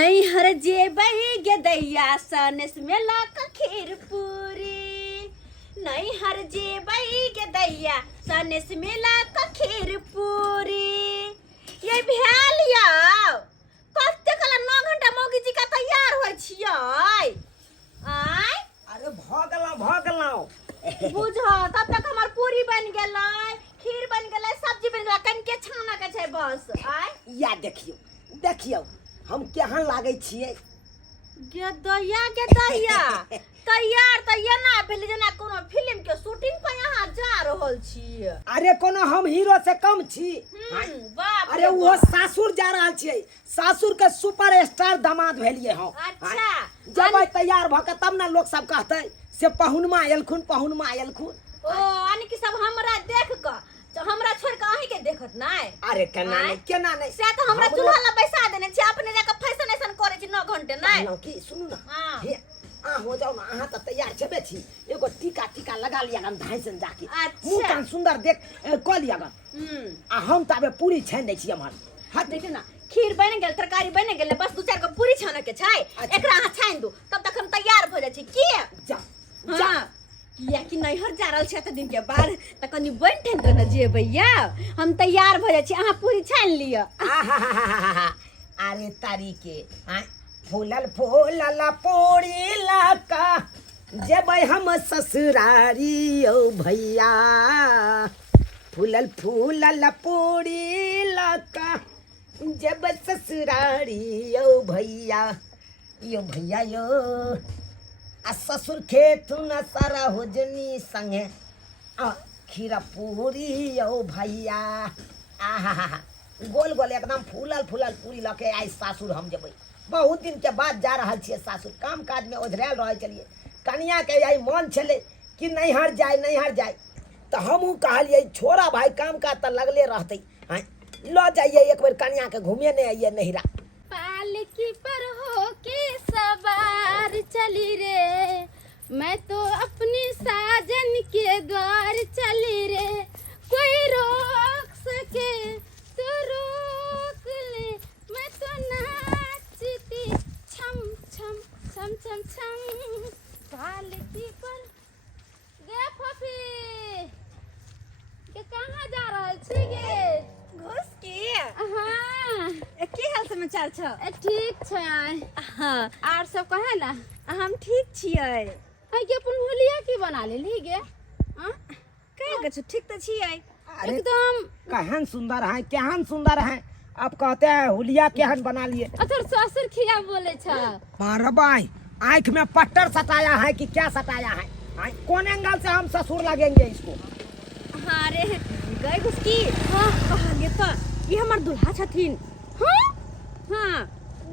नहीं हर जेबही गे दैया सनेस मेला का खीर पूरी। नहीं हर जेबही गे दैया सनेस मेला का खीर पूरी। ये भेलिया कते कला 9 घंटा मौगी जी का तैयार होय छियै आय। अरे भगलाओ बुझ तब तक हमर पूरी बन गेलै, खीर बन गेलै, सब्जी बन गेलै, कनिके छाना के छै बस आय। या देखियो हम केहन लागे छियै। गे दैया तैयार त एना भेल जेना कोनो फिल्म के शूटिंग पर यहाँ जा रहल छी। अरे कोनो हम हीरो से कम छी। बाप अरे वो सासुर जा रहल छियै, सासुर के सुपरस्टार दामाद भेलिए हम। अच्छा जब तैयार भ के तब ना लोग सब कहते से पहुनमा एलखुन। ओ यानी कि सब हमरा देख क हमरा छोड़ के अहीं के देखत नै। अरे केना नहीं से त हमरा चूल्हा ला बैसा देने छी, अपने जाके फैशन ऐसन करे छी 9 घंटे नै। की सुनू ना हां हे हो जाओ ना, अहाँ त तैयार छबे छी। एगो टीका लगा लिया गन धाइसन जाके, मुंह कान सुंदर देख क लिया गन। आ हम त अबे पूरी छान दै छी हमर हाथ। देखिए ना खीर बन गेल, तरकारी बन गेल, बस 2-4 गो पूरी छाने के छै। एकरा अहाँ छान दू तब तक हम तैयार भ जाय छी। की जा किया कि नैहर जा रहल छै त दिन के बाद त कनी बन ठन के न जेबैया। हम तैयार भ जाय छी, अहाँ पूरी छान लिया। अरे तारी के फूलल पोड़ी लका जेबै हम ससुरारी ओ भैया। फूलल पोड़ी लका जब ससुरारी ओ भैया। यो भैया यो आ ससुर खेत न सारा होजनी संगे खीरा पूरी ओ भैया। गोल एकदम फूलल पूरी लके आई सासुर हम जेबै। बहुत दिन के बाद जा रहल छियै सासुर, काम काज में ओझरायल रहे चलिए। कनिया के आई मन छले कि नैहर जाए तो हमहू कहलिए छोरा भाई काम का तो लगले रहते लो जाइए एक बार कनिया के घूमे ने आइए नैहरा। पालकी पर होके सवार चली रे, मैं तो अपनी साजन के द्वार चली रे। कोई रोक सके तो रोक ले, मैं तो नाचती छम छम छम छम छम। पालकी पर गे फफी के कहाँ जा रहल छी गे? घुस की हाँ की हाल समाचार छ? ठीक छै। हाँ आर सब कहे ना हम ठीक छियै। है के अपन हुलिया की बना लेली गे? हां कह गे ठीक त छियै एकदम। केहन सुंदर है आप कहते हैं हुलिया केहन बना लिए। अतर ससुर खिया बोले छ। मारबाई आँख में पट्टर सटाया है कि क्या सटाया है? कौन एंगल से हम ससुर लगेंगे इसको? हाँ रे गए घुसकी। हाँ कहलिए तो ये हमार दुल्हा छथिन। हाँ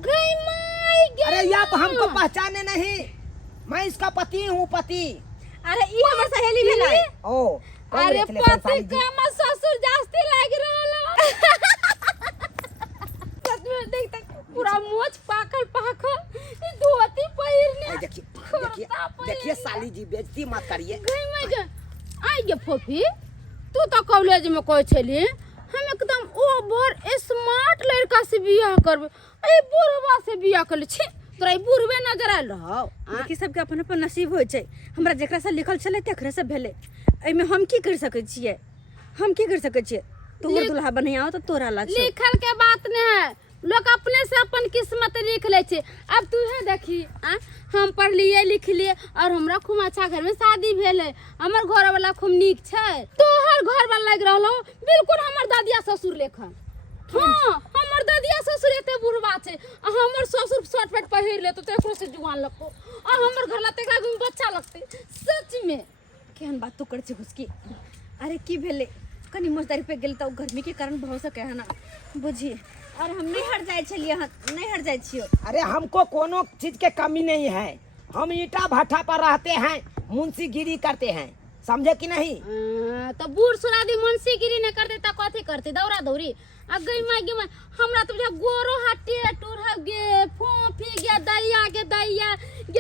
गई माई गे। अरे आप हमको पहचाने नहीं, मैं इसका पति हूँ। अरे ये हमार सहेली भेलै। ओ अरे पति का मत ससुर जास्ती लाग रहल। सच में देख तक पूरा मोछ पाकल धोती पहिरने। देखिए साली जी बेइज्जती मत करिए। गई माई गे आई गे फोफी, तू तो कॉलेज में कहे छली हम एकदम ओवर स्मार्ट लड़का से बियाह करबे, ए बुढ़वा से बियाह कर ले छी। तोरा ई बुढ़वे नजर आल रहो। कि सबके अपन अपन नसीब होय छै। हमरा जेकरा से लिखल छले तेकरे से भेले। ए में हम की कर सकै छियै? तोहर दुल्हा बनिया तो तोरा ला छै। लिखल के बात ने है, लोग अपने से अपन किस्मत लिख ले छे। अब तू है देखी हम पढ़ लिए लिख लिए और हमरा खूब अच्छा घर में शादी भेल है। हमर घर वाला खूब नीक छै। तोहर घर वाला लग रहलो बिल्कुल हमर दादिया ससुर लेखन। हाँ हमर दादिया ससुर एते बुढ़वा छे, हमर ससुर शर्ट पैंट पहिर ले तो तेकरो से जुआन लगतो, और हमर घर ला तेकरा में बच्चा लगते। सच में केहन बात तो कर छै घुसकी। अरे की भेले कनी मजदारी पे गेल त गर्मी के कारण भ सके है ना, बुझी। और हम नैहर जाय छियो। अरे हमको कोनो चीज के कमी नहीं है, हम ईटा भट्ठा पर रहते हैं, मुंशीगिरी करते हैं, समझे कि नहीं? तो बूढ़ सुरादी मुंशीगिरी ने करते त कथी करते? दौरा दौरी। अब गई माई हमरा तो गोरो हटे टूर गे फोफी गे दैया गे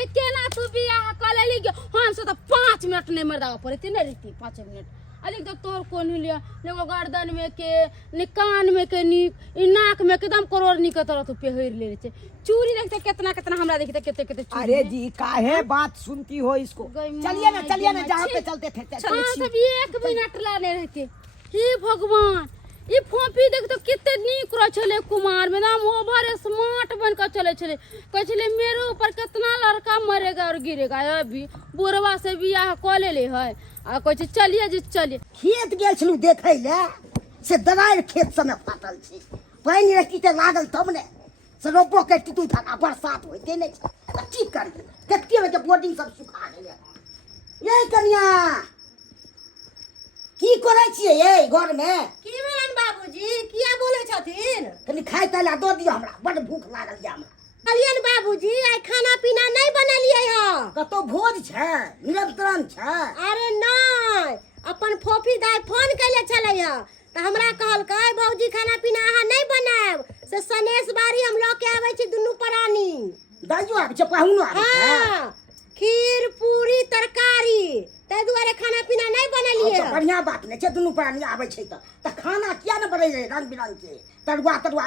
केना तू बियाह कर लेली गे? हम से तो 5 मिनट नहीं मरदावा पड़े न रीति 5 मिनट। अलिक तो तोर कोन लिया ने गर्दन में के ने कान में के नी इ नाक में एकदम करोड़ नी के तरह तू पहिर ले छे चूड़ी देखते कितना कितना हमरा देखते केते केते चूड़ी अरे जी काहे बात सुनती हो इसको। गई चलिए ना जहाँ पे चलते थे हाँ सब 1 मिनट लाने रहते। हे भगवान ई फोफी देख तो कितने नीक रह छले कुमार में एकदम ओवर स्मार्ट बन के चले छले कह छले मेरे ऊपर कितना लड़का मरेगा और गिरेगा अभी बुढ़वा से बियाह क ले है आ कह चलिए जी चलिए। खेत गेल छलू देखै ले से दरार खेत समय फाटल छै पानी रखी ते लागल तब ने से रोपो के टिटू था बरसात होते नहीं त की करिए कत्ते में के बोर्डिंग सब सुखा गेले। ये कन्या की करे छिए ये घर में की भेलन बाबूजी किया बोले छथिन? कनी खाय तला दो दियो हमरा बड़ भूख लागल जा हमरा। कलियन बाबूजी आई खाना पीना नहीं बनलिए ह। कतो भोज छै निरंतरन छै। अरे नहीं अपन फोफी दाई फोन कैले छले ह त हमरा कहलकै भौजी खाना पीना अहाँ नहीं बनाएब से सनेश बारी हम ल के आबै छी दुनू प्राणी। दाइयो आबै छै पाहुनो आबै छै। हां खीर पूरी तरकारी तै दुआरे खाना पीना नहीं बनलिए। तो बढ़िया बात नहीं छै दुनू प्राणी आबै छै त खाना किया न बनै रे रंग बिरंग के तरुआ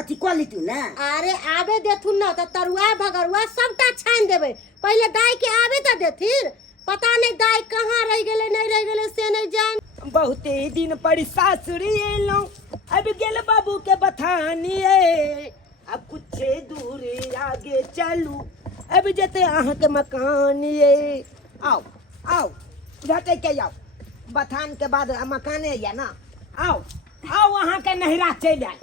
अथी क्वालिटी ने। अरे आबे देथुन न त तरुआ भगरुआ सबटा छान देबे पहले दाई के आबे त देथिन पता नहीं दाई कहाँ रह गेले नहीं रह गेले से नहीं जान। बहुते दिन पर सासुरी एलो अब गेल बाबू के बथानिए अब कुछ दूर आगे चलू अब जते अहाँ के मकानिए। आओ आओ घटे के आओ बथान के बाद मकाने या ना आओ आओ अहाँ के नहिरा चल आए।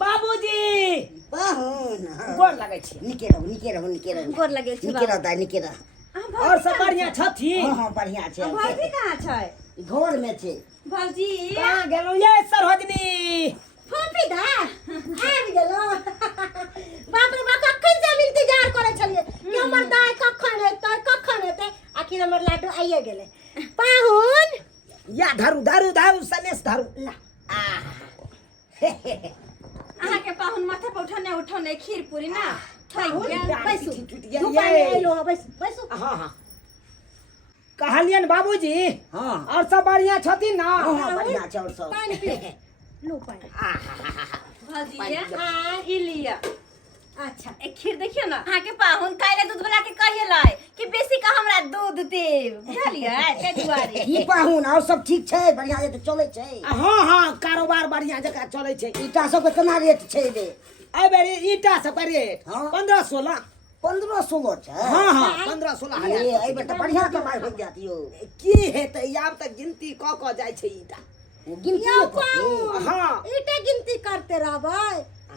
बाबूजी पाहुन गोर लगै छी। निके रहो गोर लगे छी निके रह निके रह। और सब बढ़िया छथी। हां बढ़िया छै। भौजी कहाँ छै? घर में छै। भौजी कहाँ गेलो ये सरोजनी? फोफी दा आबि गेलो। बाप रे बाप कखन से हम इंतजार करे छलिए कि हमर दाई कखन एतै आखिर हमर लाडू आइए गेले। पाहुन या धरू धरू धरू सनेश धरू ला हे अहाँ के पाहुन माथा पर उठाने खीर पूरी ना थैंक यू। बैसू ये दुकान में आइलो ह बैसू। हाँ हाँ कहलियन बाबूजी हां और सब बढ़िया छथिन ना? हां बढ़िया छै और सब। पानी पी लो पानी। भौजी हां ई लिया। अच्छा एक खीर देखियो ना अहाँ के पाहुन काइले दूध वाला के कहिए लाए कि बेसी का हमरा दूध देब बुझलिए ते दुआरे। की पाहुन और सब ठीक छै बढ़िया जे चलै छै। हाँ हाँ कारोबार बढ़िया जगह चले छै। ईटा सब के केना रेट छै रे? ए बेरी ईटा सब का रेट हाँ। 15-16। 15-16 छै। हाँ हाँ 15-16 ए हजार। एबे त बढ़िया कमाई हो जात यो। की हेतै आब तक गिनती क जाइ छै ईटा। गिनती यो करते। पाहुन हाँ इटे गिनती करते रहबै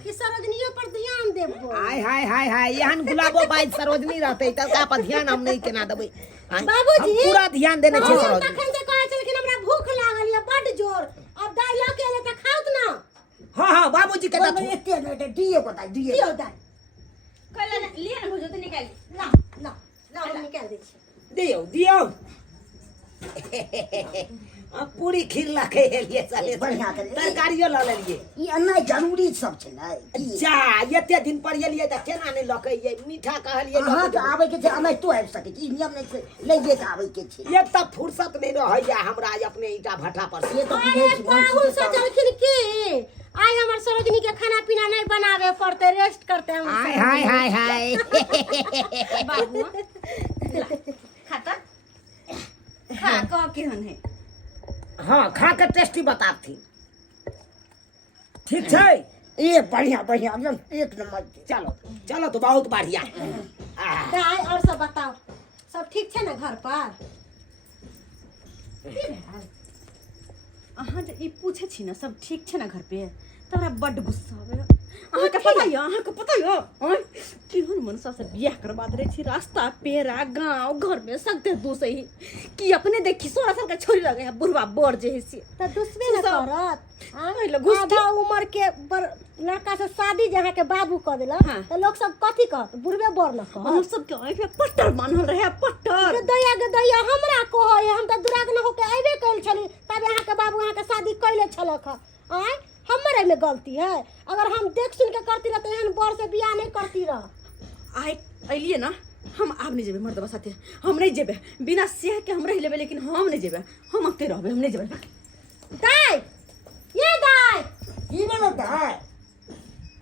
कि सरोजनियो पर ध्यान देबो। हाय हाय हाय हाय एहन गुलाबो बाई सरोजनी रहतै त का पर ध्यान हम नहीं केना देबै। बाबूजी हम पूरा ध्यान देने छै बाबूजी सरोजनी। तखन से कहै छलखिन हमरा भूख लागल या बड्ड जोर अब दाई ल के एले त खाउत ना। हाँ हाँ बाबूजी के बोलबे एते ने दिए बताई दिए। दियो दाई कहले ना लिए ना भोजो त निकाल ला ला ला हम निकाल दै छी। दियो दियो अब पूरी खीर लाके एलिए साले बढ़िया करे। तरकारियो ल लेलिए। ई अन्ना जरूरी सब छै ने। की जा एते दिन पर एलिए त केना नहीं लके ये मीठा कहलिए अहाँ के आबै के छै अन्ना तो आबि सकै छी। ई नियम नहीं छै लइए के आबै के छै। एक त फुर्सत नहीं रहैया हमरा अपने ईटा भट्ठा पर से। ये तो अरे बुझै छी पाहुन सोचलखिन कि आई हमर सरोजनी के खाना पीना नहीं बनावे पड़ते रेस्ट करते हम। हाय हाय हाय हाय बाबू खाता खा कह केहन है? हाँ खा के टेस्टी बताती ठीक छै। ए बढ़िया बढ़िया एकदम एक नंबर। चलो चलो तो बहुत बढ़िया। दाई और सब बताओ सब ठीक छै ना घर पर? अहाँ जे ई पूछे छी ना सब ठीक छै ना घर पे तोरा बड्ड गुस्सा आवे। अहाँ के पता यो केहन मनुष्य से बियाह करवा दे छी रास्ता पेरा गांव घर में सकते दूसरे ही कि अपने देखी 16 साल का छोरी लगे है बुढ़वा बर जे है से त दुसबे न करत। आधा उम्र के लड़का से शादी जहाँ के बाबू कर देला तो लोग सब कथी कहत बुढ़वे बर न कहत। हम सब के आंख में पट्टर बांधल रहे पट्टर गदया हमरा कहे हम त दुराग न होके आइबे कैल छली तब यहाँ के बाबू यहाँ के शादी कैले छलक आय हमर में गलती है। अगर हम देख सुन के करती रह तो एहन बर से बियाह नहीं करती रह। आय अलिए ना हम आब नहीं जेबे मर्दवा साथे, हम नहीं जेबे बिना सेह के हम रह लेबे, लेकिन हम नहीं जेबे, हम अकेले रहबे, हम नहीं जेबे। दाई ये दाई की बनत है?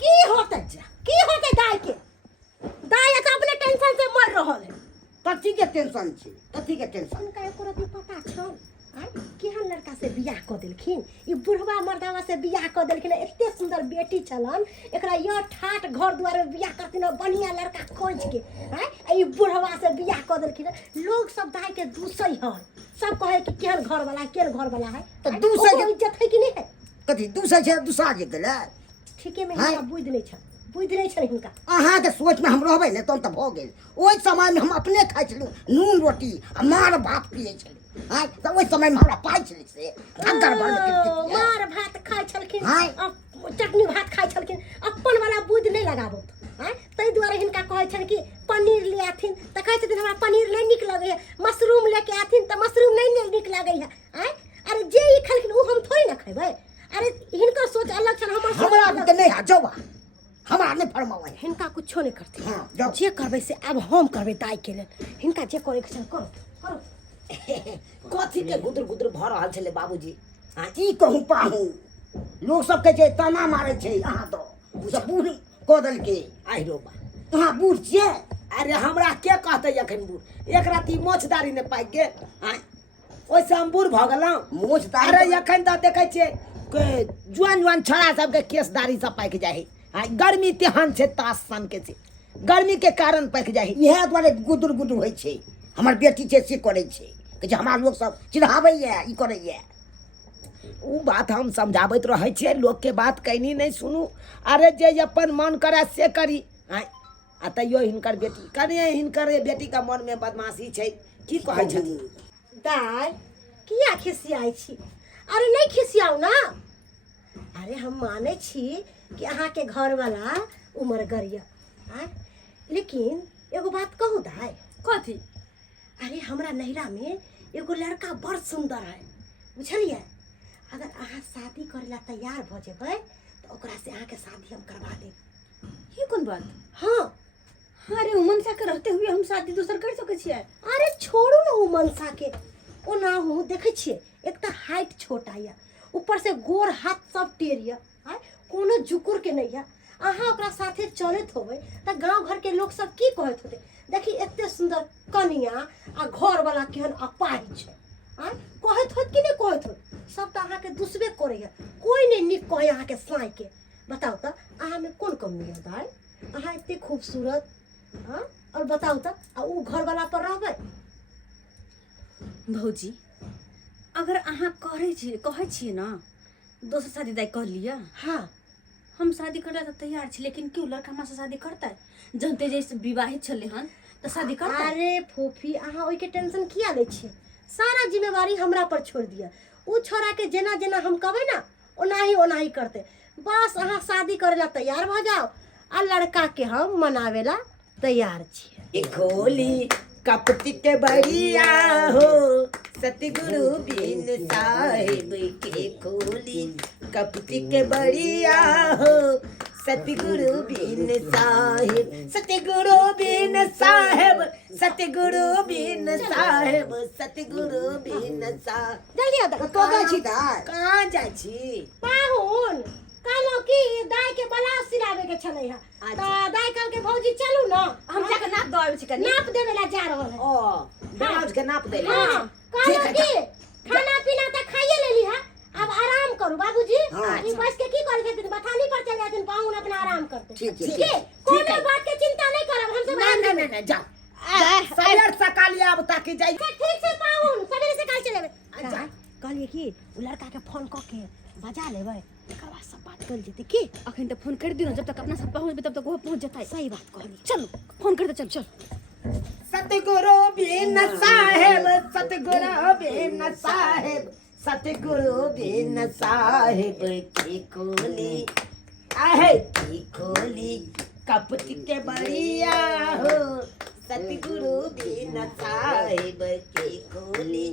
की होते जा की होते दाई के? दाई तो अपने टेंशन से मर रहल है। कथी के टेंशन छै? कथी के टेंशन? उनका एको रति पता छौ आय केहन लड़का से बियाह क देलखिन, ई बुढ़वा मर्दावा से बियाह क देलखिन। एते सुंदर बेटी छलन, एकरा यो ठाट घर दुआर में बियाह करथिन, बढ़िया लड़का खोज के आय ई बुढ़वा से बियाह क देलखिन। लोग सब दाई के दूसई है, सब कहे कि केहन घर वाला केहन घर वाला है, तो दूसई के इज्जत है कि नहीं है? कथी दूसर छै दूसरा के देले? ठीके में हिनका बुझ नहीं छ, बुझ नहीं छ हिनका। अहाँ के सोच में हम रहबै ने तहन तऽ भऽ गेल। ओहि समय में हम अपने खाइ छलहुँ नून रोटी आ मार भात पियै छलहुँ। हाँ तऽ ओहि समय में हमरा पाइ छलै से अगर बंद मार भात खाइ छलखिन, हाँ। चटनी भात खाइ छलखिन, अपन वाला बुझ नहीं लगाबत। हाँ ताहि दुआरे हिनका कहै छन कि पनीर ले आथिन तऽ कहै छथिन हमरा पनीर नहीं नीक लगैए, मशरूम लेके आथिन तऽ मशरूम नहीं नीक लगैए। आय अरे जे ई खलखिन उ हम थोड़ी ना खेबै। अरे हिनकर सोच अलग छन, हमर सोच हमरा अलग तऽ नहि है जौबा हमरा नहि फरमाबै। हिनका कुछो नहीं करथिन। हाँ, जाओ। जे करबै से अब हम करबै दाई के लेल। हिनका जे करे के छन करो करो। कथी के गुदर गुदर भऽ रहल छलै बाबूजी? हाँ ई कहूँ पाहूँ लोग सब कहै छै ताना मारै छै अहाँ तऽ सब बूढ़ कऽ देलकै। आइ रो बा, अहाँ बूढ़ छियै? अरे हमरा के कहतै एखन बूढ़? एक राति मोछदारी ने पाकि गेल, आइ ओइसे हम बूढ़ भऽ गेलहुँ। मोछदारी अरे एखन तऽ देखै छियै जुआन जुआन छोड़ा सबके केसदारी सब पाकि जाइ है। आइ गर्मी तेहन छै, तास सन के छै, गर्मी के कारण पाकि जाइ है। इएह दुआरे गुदुर गुदुर होइ छै। हमर बेटी छै से करै छै, कहै छै हमरा लोग सब चिढ़ाबैए ई करैए। उ बात हम समझाबैत रहै छियै, लोग के बात कैनी नहीं सुनू। अरे जे अपन मन करे से करी। आइ आ तैयो हिनकर बेटी कने हिनकर बेटी का मन में बदमाशी छै, की कहै छथिन? दाई किया खिसियाई छी? अरे नहीं खिसियाऊ ना। अरे हम माने छी कि अहाँ के घर वाला उमर गरिया, लेकिन एगो बात कहू दाई। कथी? अरे हमरा नैरा में एगो लड़का बड़ सुंदर है, बुझलिए? अगर अहाँ शादी करेला तैयार भ जेबै तो ओकरा से अहाँ के शादी हम करवा देब। ये कौन बात? हाँ अरे उ मनसा के रहते हुए हम शादी दूसर कर सकै छियै? अरे छोड़ू ना उ मनसा के, ओ ना हूँ देखे छिए एक तो हाइट छोटा या ऊपर से गोर हाथ सब टेढ़ या, कोनो जुकुर के नहीं है। अहाँ ओकरा साथे चलत होबै त गांव घर के लोग सब की कहत होते, देखी एते सुंदर कनिया आ घर वाला केहन अपाही छै। कहत होत कि नहीं कहत होत? सब तो अहाँ के दुसबे करे है, कोई नहीं निक कहे अहाँ के साई के। बताओ तो अहाँ में कौन कमी है दाई? अहाँ इतने खूबसूरत, हाँ? और बताओ तो आ उ घर वाला पर रहबै? भौजी अगर अहाँ कहै छियै ना दोसर शादी दाई कह लिया, हाँ हम शादी करला तऽ तैयार छी, लेकिन क्यों लड़का हमरा से शादी करतै? जनते जैसे विवाहित छलै हन तऽ शादी करतै? अरे फूफी अहाँ ओइ के टेंशन किया लै छियै? सारा जिम्मेवारी हमरा पर छोड़ दिया। उ छोरा के जेना जेना हम कहबै ना ओनाही करते। बस अहाँ शादी करेला तैयार भ जाओ आ लड़का के हम मनावेला तैयार छियै। खोली कपटी के बढ़िया हो सतगुरु बिन साहेब के, खोली कपटी के बढ़िया हो सतगुरु बिन साहेब, सतगुरु बिन साहेब, सतगुरु बिन साहेब, सतगुरु बिन साहेब। जल्दी आ दाई। कतऽ जाइ छी दाई? कहाँ जाइ छी? पाहुन कहलो कि दाई के ब्लाउज सिलावे के छलै है, त दाई कहल के भौजी चलू ना हम जाके नाप दो आबै छी कनी। नाप देवे ला जा रहल है। ओ ब्लाउज के नाप दे ले। हाँ कहलो कि खाना पीना त खाइए लेली है, अब आराम करू बाबूजी। हाँ। ई बस के की करे छथिन, बथानी पर चल जाथिन, पाहुन अपना आराम करते। ठीक है, ठीक है, कोनो बात के चिंता नहीं करब, हम सब आराम करब। नहीं जाओ सवेर सकाल आब ताकि जाई। ठीक से पाहुन सवेरे से काल चलेबे। कहलिए कि उ लड़का के फोन क के बजा लेबै, एकर बाद सब बात कर जेते की। अखन तऽ फोन कर दियो ना, जब तक अपना सब पहुंचबे तब तक वो पहुंच जेतै। सही बात कहली। चल फोन कर दे, चल चल। सतगुरु बिन साहेब, सतगुरु बिन साहेब, सतगुरु बिन साहेब की खोली, आहे की खोली कपटी के बढ़िया हो सतगुरु बिन साहेब की खोली,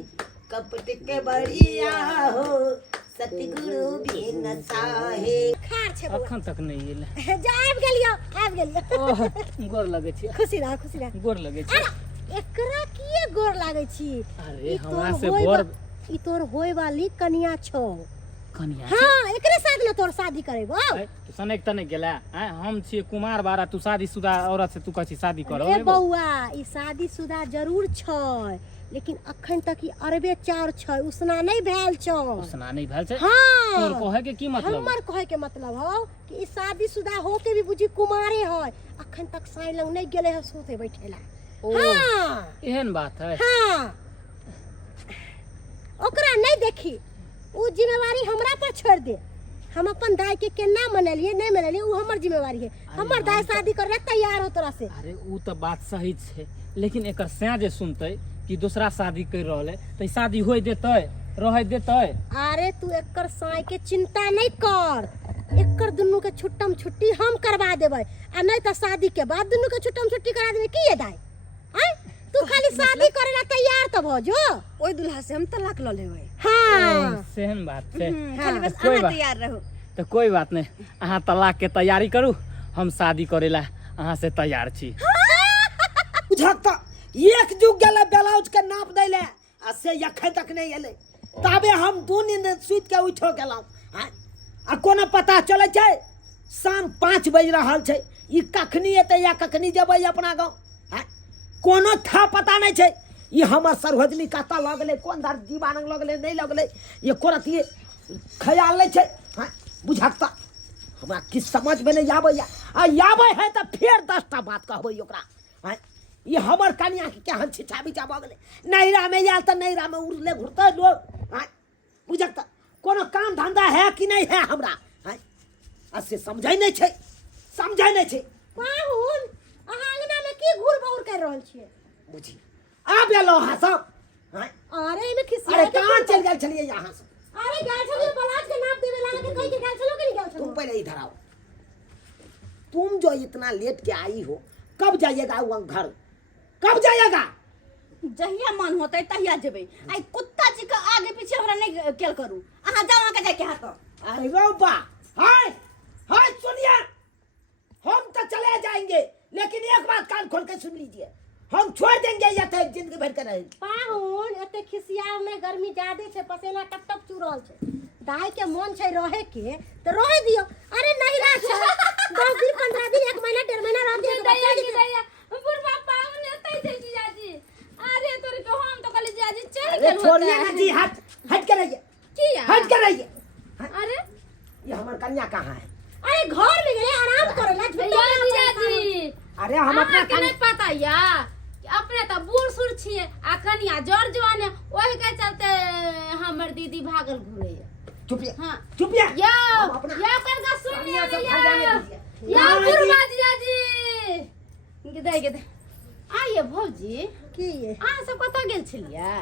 कपटी के बढ़िया हो सतगुरु बिन साहे। खार छे बउआ अखन तक नहीं एले। जा आबि गेलियो ओह गोर लगे छी। खुशी रह गोर लगे छी। अरे एकरा किए गोर लागै छी अरे ई हमरा तोर से होय बर ई तोर होय वाली कन्या छौ कनिया। हाँ एकरे साथ न तोर शादी करेबो तू सनेक त नहीं गेला हैं? हम छी कुमार बारा, तू शादीशुदा औरत से तू कहछी शादी करो। ए बउआ ई शादीशुदा जरूर छै लेकिन अखन तक ई अरबे चार छै, उसना नहीं भेल छौ। उसना नहीं भेल छै। हाँ तोर कहे के की मतलब? हमर कहे के मतलब हो कि ई शादीशुदा हो के भी बुझी कुमारे है, अखन तक साई लंग नहीं गेले है सोते बैठेला। ओ हाँ एहन बात है। हाँ ओकरा नहीं देखी, उ जिम्मेवारी हमरा पर छोड़ दे। हम अपन दाई के केना मनलिए नहीं मनलिए उ हमर जिम्मेवारी है। हमर दाई शादी करे ला तैयार हो तोरा से। अरे उ तो बात सही छे, लेकिन एकर सैं जे सुनते कि दूसरा शादी कर रहले त शादी होय देतै, रह देतै? अरे तू एकर साई के चिंता नहीं कर, एकर दुनू के छुट्टम छुट्टी हम करवा देबै, आ नहीं तो शादी के बाद दुनू के छुट्टम छुट्टी करा देबै। की ये दाई हैं? तू खाली शादी करे ला तैयार त भ जो, ओई दुल्हा से हम तलाक ल लेबै। हां सेहन बात छे। खाली बस कोई अहाँ बात- तैयार रहो। तो कोई बात नहीं, अहाँ तलाक के तैयारी करू, हम शादी करेला अहाँ से तैयार छी। बुझत एक जुग गेले ब्लाउज के नाप दैले आ से अखन तक नहीं एले, ताबे हम दू नींद सुत के उठो गेलहुं। आ कोनो पता चले छै शाम 5 बज रहल छै, ई कखनी एतै या कखनी जेबै अपना गांव? कोनो था पता नहीं छै। ई हमर सरहजनी कता लगले, कोन दर दीवान लगले नहीं लगले, ये कोरत ये ख्याल नहीं छै। बुझत हमरा किछ समझ में नहीं आबै, आ आबै है त फेर 10टा बात कहबै ओकरा। ये हमर कन्या के केहन छिछा बिछा भ गेलै, नैरा में आयल त नैरा में उड़ले घुरतै लोग। बुझत कोनो काम धंधा है कि नहीं है हमरा? आ से समझै नहीं छै, समझै नहीं छै। पाहुन अहाँ अंगना में की घूर बौर कर रहल छियै? बुझी आब एलो अहाँ सब। अरे एमे खिसिया अरे कहाँ चल गेल छलिए यहाँ से? अरे गाल छलिए बलाज के नाप देवे लागे के कहि के गाल छलो कि नहीं गाल छलो? तुम पहले इधर आओ। तुम जो इतना लेट के आई हो, कब जाइएगा वो घर? कब जाइएगा? जहिया मन होतै तहिया जेबै। आई कुत्ता जी के आगे पीछे हमरा नहीं केल करू। अहाँ जाओ आके जाके हाथ। अरे बाबा हाय हाय सुनिए, हम तो चले जाएंगे, लेकिन एक बात कान खोल के सुन लीजिए, हम छोड़ देंगे या तो जिंदगी भर के रहे। पाहुन एते खिसिया में गर्मी ज्यादा छै, पसीना टप टप चू रहल छै। दाई के मन छै रहे के तो रहे दियो। अरे नहीं रह छै 10 दिन 15 दिन 1 महीना 1.5 महीना रह दियो। दैया की दैया बुढ़वा पाहुन एतै छै जीजाजी। अरे तोरे को हम तो कहली जीजाजी चल अरे गेल होता छोड़िए है। ना जी, हट के रहिए, किया? हट के रहिए। अरे ये हमार कन्या कहाँ है? अरे घर में गेले आराम करे ला दैया जीजाजी अरे हम अपना के नहीं पता या कि अपने तो बूढ़ सुर छिए, आ कनिया जड़ जवान है, ओही के चलते हमर दीदी भागल घुरे। चुपिए हाँ चुपिए। या हम अपना या कर का सुन कन्या से लिया घर जाने दीजिए। या हाँ, बुढ़वा जीजाजी गिदे आइए भौजी। की ये? अहाँ सब कतऽ गेल छलियै?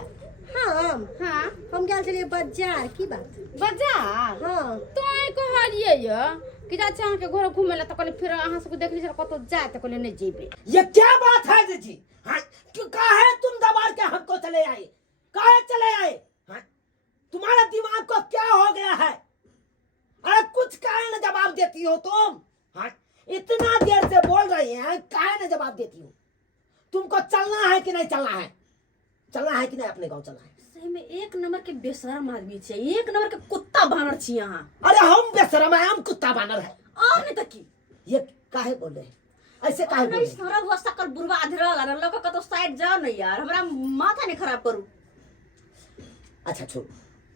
हम गेल छलिए बाजार। की बात? बाजार? हाँ तो कहलिए य कि जा अहाँ के घर घुमे ला, तो कहलिए फिर अहाँ सबके देखली छल कतऽ जाए, तो कहलिए नहीं जेबे। ये क्या बात है जी? हाँ, क्यों काहे तुम दबाड़ के हमको चले आए? काहे चले आए? हाँ, तुम्हारा दिमाग को क्या हो गया है? अरे कुछ काहे न जवाब देती हो तुम? हाँ, इतना देर से बोल रही हैं, काहे न जवाब देती हो? तुमको चलना है कि नहीं चलना है? चलना है कि नहीं अपने गांव चलना है? सही में एक नंबर के बेशरम आदमी छे, एक नंबर के कुत्ता बानर छी अहाँ। अरे हम बेशरम है, हम कुत्ता बानर है। और नहीं तो की? ये काहे बोल रहे हैं? ऐसे काहे बोल रहे नहीं हैं? सारा हुआ सकल बुरवा अधरल अरे लोग का तो साइड जाओ नहीं यार, हमरा माथा नहीं खराब करू। अच्छा छोड़,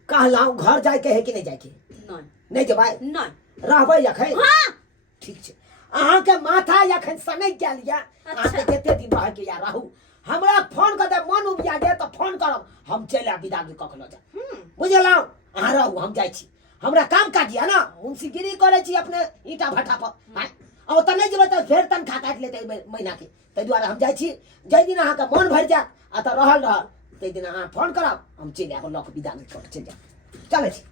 कहलाऊं घर जाए के है कि नहीं जाए के? नहीं नहीं जबाई नहीं। रहबै अखन? हाँ ठीक छै, अहाँ के माथा अखन सनक गेल या। अहाँ के कते दिन रह के या रहू, हमरा फोन कर दे, मन उबिया दे तो फोन करब, हम चल आ विदागी कखनो जा। बुझलौ? अहाँ रहू, हम जाइ छी, हमरा काम काज या ना, मुंशीगिरी करे छी अपने ईटा भट्ठा पर। हां और त नहीं जेबै त फेर तनखा काट लेतै महीना के, तै दुआरे हम जाइ छी। जै दिन अहाँ के मन भर जात आ त रहल तै दिन अहाँ फोन करब, हम चल आब, लक विदागी कर चल जा। चलै छी।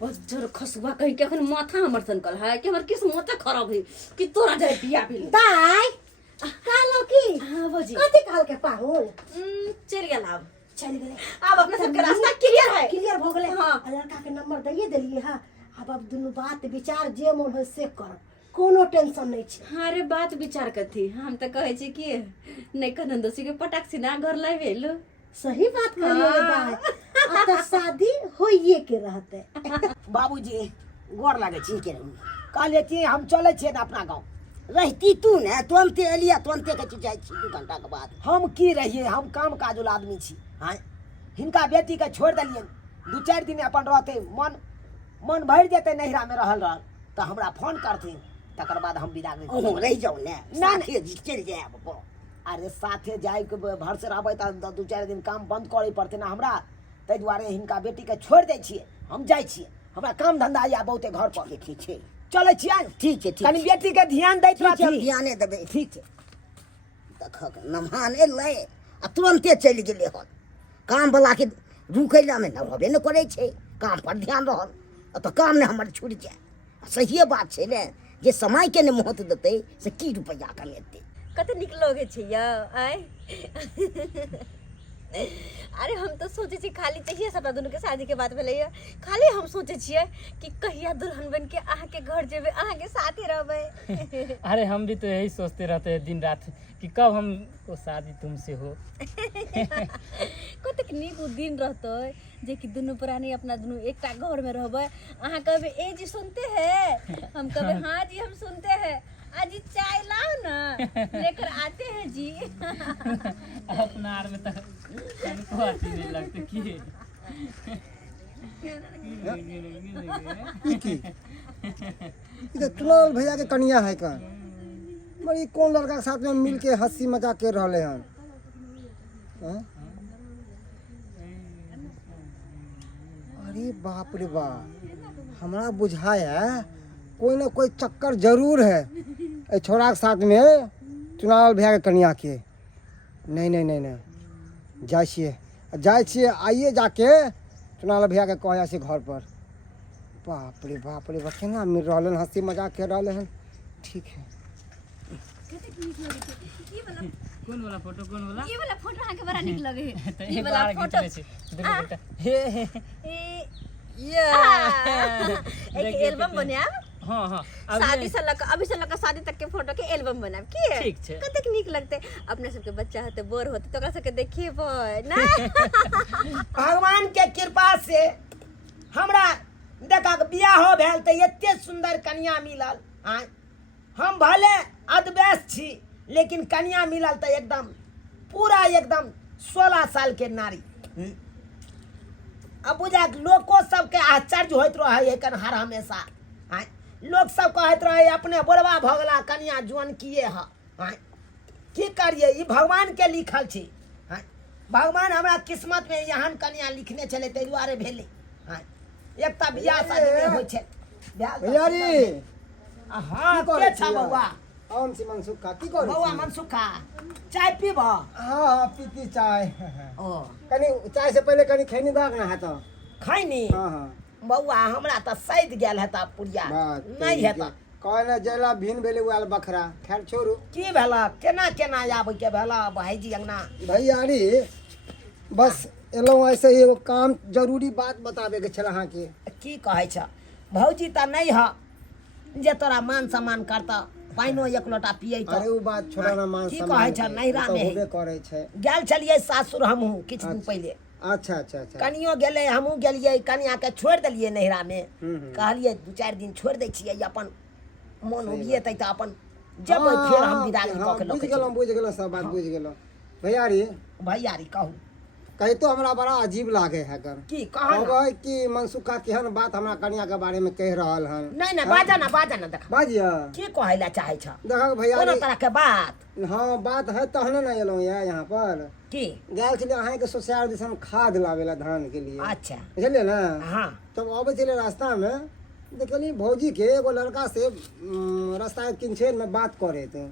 बज्जर खसुआ कहीं के अखन माथा हमर सनकल है कि हमर किस माथा खराब है कि तोरा जाय बिया बिल। दाई कालो की? हां भौजी। कथि काल के पाहुन? चल गेल आब। चल गेले अब अपने सबके रास्ता क्लियर है। क्लियर हो गेले। हाँ। आ लड़का के नंबर दइए देलिए हां। अब दुनू बात विचार जे मन हो से कर, कोनो टेंशन नहीं छै। अरे बात विचार कथी, हम तो कहे छी कि नहीं कनंदोसी के पटाक सिना घर लावे लो। सही बात कहलिए दाई। अब तो शादी होइए के रहते। बाबूजी गोर लागे छी ठीक है। कहले कि हम चले छियै ना अपना गाँव। रहती तू ने तुरंते एलिया, तुरंते के जाय छी 2 घंटा के बाद। हम की रहिए, हम काम काजुल आदमी छी। हाँ, हिनका बेटी के छोड़ दिलिए, 2-4 दिन अपन रहते, मन भर जेते नहिरा में रहल तो हमरा फोन करथिन, तकर बाद हम विदा ओहो रह जाओ ने, ना, साथे चल जाए। अरे साथे जाए के भर से रहबै त 2-4 दिन काम बंद करे पड़ते ना हमरा, ताहि दुआरे हिनका बेटी के छोड़ दै छियै, हम जाइ छियै, हमरा काम धंधा या बहुते घर पर। ठीक छै, चले छियै। ठीक छै, ठीक कनी बेटी के ध्यान दैत ठीक छै, रहथिन। ध्याने देबै। ठीक छै। देखक नमहान एलै आ तुरंते चलि गेलै हन। काम वाला के रुकैला में न रहबे न करे छै, काम पर ध्यान रहल तो काम ने हमर छूट जाए। सहिए बात छै ने, जे समय के ने महत्व देतै से की रुपैया कमेतै। कते निक लगे छै या आय। अरे हम तो सोचे छी खाली तहिया सब दोनों के शादी के बात भेलै है, खाली हम सोचे छियै कि कहिया दुल्हन बन के अहाँ के घर जेबे, अहाँ के साथे रहबे। अरे हम भी तो यही सोचते रहते हैं दिन रात कि कब हमको शादी तुमसे हो। कतेक नीक दिन रहते जे कि दुनू प्राणी अपना दुनू एकटा घर में रहबे। अहाँ कहबे ए जी सुनते हैं, हम कहबे हाँ जी हम सुनते हैं, अजी चाय लाओ ना, लेकर आते हैं जी। अपना आर में तो हमको अच्छी नहीं लगती कि इधर तुलाल भैया के कनिया है का, बड़ी कौन लड़का के साथ में मिल के हंसी मजाक कर रहे हैं। हाँ? अरे बाप रे बाप, हमरा बुझाया कोई ना कोई चक्कर जरूर है ए छोरा के साथ में चुनाव भैया के कनिया के। नहीं नहीं नहीं नहीं, जाए छिए आइए जाके चुनाव भैया के कह से घर पर। बाप रे बाप, केना मिल रहा है, हंसी मजाक कर रहा है। ठीक है। कौन वाला फोटो, कौन वाला? ये वाला फोटो अहाँ के बड़ा नीक लगे है। तो ये एक वाला बार फोटो खींच ले छी। देखो बेटा, हे ये एक एल्बम बनाब। हाँ हाँ, शादी से लक अभी से लक शादी तक के फोटो के एल्बम बनाब की है? ठीक छै। कतेक नीक लगते, अपने सबके बच्चा होते बोर होते तो ओकरा सबके देखेबै ना। भगवान के कृपा से हमरा देखा बियाह भेल तो एते सुंदर कन्या मिलल। हाँ, हम भले अदबैस छी लेकिन कन्या मिलल तो एकदम पूरा एकदम 16 साल के नारी। अब बुझा लोको सबके आश्चर्य होइत रहे हर हमेशा। हाँ, लोग सब कहत रहे अपने बुढ़वा भगला कन्या जुअन किए है। हाँ, की करिए, ई भगवान के लिखल छी। हाँ, भगवान हमरा किस्मत में यहाँ कन्या लिखने चले ताहि दुआरे भेले। हाँ, एक त बियाह शादी में होइ छै। भैया रे, हाँ, के छ बौआ? आम से मनसुखा की करू? बौआ मनसुखा, चाय पीब? हाँ हाँ, पीती चाय। ओ, कनी चाय से पहले कनी खैनी दाग ना है तो। खैनी? हाँ हाँ, बौआ हमरा त सैद गेल हेता पुरिया, बात नहीं हेता। कहने जला भिन भेले वाल बखरा। खैर छोड़ू। की भेला, केना केना आबै के भेला भाईजी अंगना? भैया रे, बस एलहुँ ऐसे ही एगो काम जरूरी बात बताबे के छल अहाँ के। की कहै छ? भौजी त नहीं ह जे तोरा मान सम्मान करता, पाइनो एक लोटा पियै त। अरे वो बात छोड़ा ना, मान की सम्मान कहै छ? के, नैहरा तो में होबे करे छै। गेल छलियै सासुर हमहूँ किछु दिन पहिले। अच्छा अच्छा अच्छा। कनियो गेले, हमहूँ गेलियै, कनिया के छोड़ देलियै नैहरा में। हम्म। कहलियै 2-4 दिन छोड़ दै छियै, अपन मन उबिएतै त अपन जेबै, फेर हम विदाई कऽ के लऽ के बुझ गेलहुँ सब बात बुझ गेलहुँ। भैया रे, भैया री कहू कही तो हमरा बड़ा अजीब लागे है कर। की कहाँ? कहबै कि मनसुखा केहन बात हमरा कन्या के बारे में कह रहल हन। नहीं नहीं, बाजा ना देख बाजिया की कहै ला चाहै छ? देखक भैया कोनो रे, तरह के बात हाँ बात है तहने ना एलहुँ यहाँ पर। की? गैल छलियै अहाँ के सोसाइटी दिसन खाद लावेला धान के लिए। अच्छा, बुझलियै ना? हाँ तब अबै छलै रास्ता में, देखली भौजी के एगो लड़का से रास्ता के किनछेन में बात करे थे।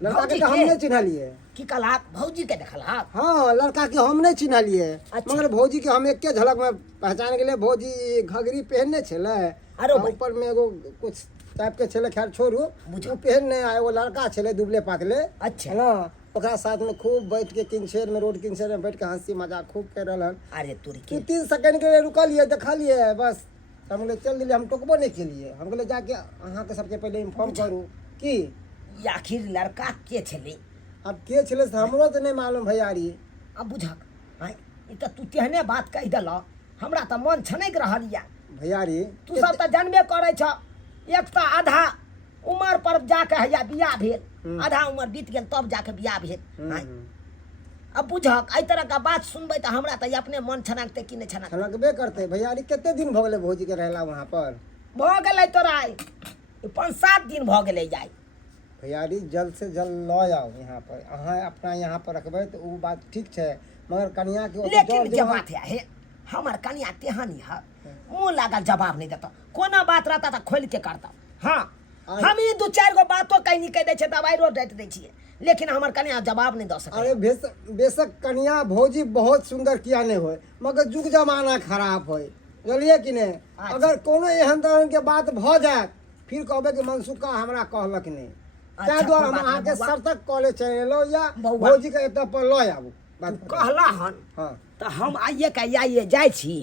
लड़का भौजी के हम के? नहीं चिन्हलिए। की कहला? भौजी के देखला? हाँ, लड़का के हम नहीं चिन्हलिए। अच्छा। मगर भौजी के हम एके झलक में पहचान गेले। भौजी घघरी पहनने छले, अरे आ भाई। ऊपर में एगो कुछ टाइप के छले। खैर छोड़ू, बुझो। वो पहनने आ एगो लड़का छले दुबले पातले। अच्छा। है ना? ओकरा साथ में खूब बैठ के किंचेर में रोड किंचेर में बैठ के हंसी मजाक खूब कर रहा हन। अरे तोरी कि के 3 सेकंड के लिए रुकलिए देखलिए बस हम लोग चल दिलिए, हम टोकबो नहीं केलिए। हम कहले जाके अहाँ के सबसे पहले इन्फॉर्म करू कि ई आखिर लड़का के छले। अब के छले से हमरो तो नहीं मालूम भैयारी। अब बुझक हां ई त तू तेहने बात कह देला, हमरा त मन छनक रहल या। भैयारी तू सब त जानबे करे छ, एक त आधा उम्र पर जाके हैया बियाह भेल, आधा उम्र बीत गेल तब जाके बियाह भेल। हां अब बुझक एहि तरह का बात सुनबै त हमरा त अपने मन छनकते कि नहीं छनक। छनकबे करते भैयारी। कितने दिन भ गेले भौजी के रहला वहाँ पर? भ गेलै तोरा 5-7 दिन भ गेलै जाय। भैयारी जल्द से जल्द लो आओ यहाँ पर। अहाँ अपना यहाँ पर रखबै तो वो बात ठीक है, मगर कन्या के ओतऽ लेकिन दौड़ जे देबै। बात है हमर कन्या तेहनी है, मुंह लागल जवाब नहीं देता, कोना बात रहता त खोल के करता। हाँ हम ही 2-4 गो बातो कहीं नहीं कह दे छे, दवाई रो देत दै छिए, लेकिन हमर कन्या जवाब नहीं दे सके। अरे बेशक कन्या भौजी बहुत सुंदर किया नहीं होय, मगर युग जमाना खराब होय, बुझलिए कि नहीं? अगर कोनो एहन तरह के बात भ जाए फिर कहबे कि मनसुखा हमरा कहलक नहीं। ताहि द्वारे हम अहाँ के सरतक कॉलेज चलेलो या भौजी के एतऽ पर लो आबू। बात कहला हन हाँ तो हम आइए के आइए जाय छी,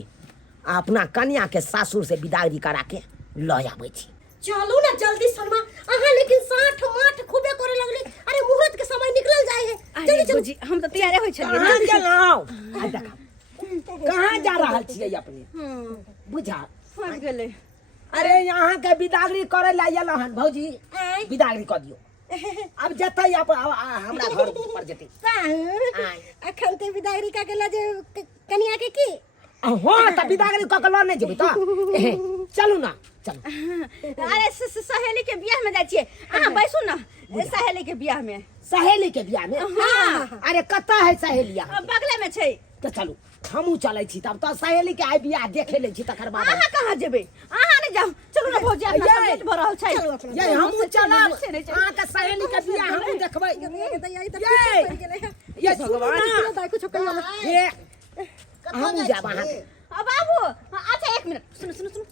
आ अपना कन्या के सासुर से विदागरी करा के ल आबै छी। चलू ना जल्दी सलमा, अहाँ लेकिन 60-8 खूबे करे लगले। अरे मुहूर्त के समय निकल जाए है। जल्दी जल्दी हम तो तैयार हो छलिए। कहाँ गेलौ? आ देखा कहाँ जा रहल छियै अपने? बुझा फंस गेले। अरे यहाँ के विदागरी करे ला आयल हन भौजी, विदागरी कर दियो। अब जतै हमरा घर पर जेतै। अखन ते विदागरी का गेला जे कन्या के की? हाँ त विदागरी क के ल नहीं जेबै त चलू ना चलू। अरे सहेली के बियाह में जाय छिए। अहाँ बैसू ना सहेली के बियाह में। सहेली के बियाह में? हाँ। अरे कतऽ है सहेलिया? बगले में छै। तो चलू हमहूँ चलै छी, तब तो सहेली के आइ बियाह देखे ले छी, तकर बाद अहाँ कहाँ जेबै? अहाँ नहीं जाओ, चलू ना भौजी, अपना सब लेट भ रहल छै। ये हमहूँ चलब, अहाँ के सहेली के बियाह हमहूँ देखबै। ये भगवान ये हमहूँ जाब अहाँ के। बाबू अच्छा 1 मिनट सुनो सुनो सुनो।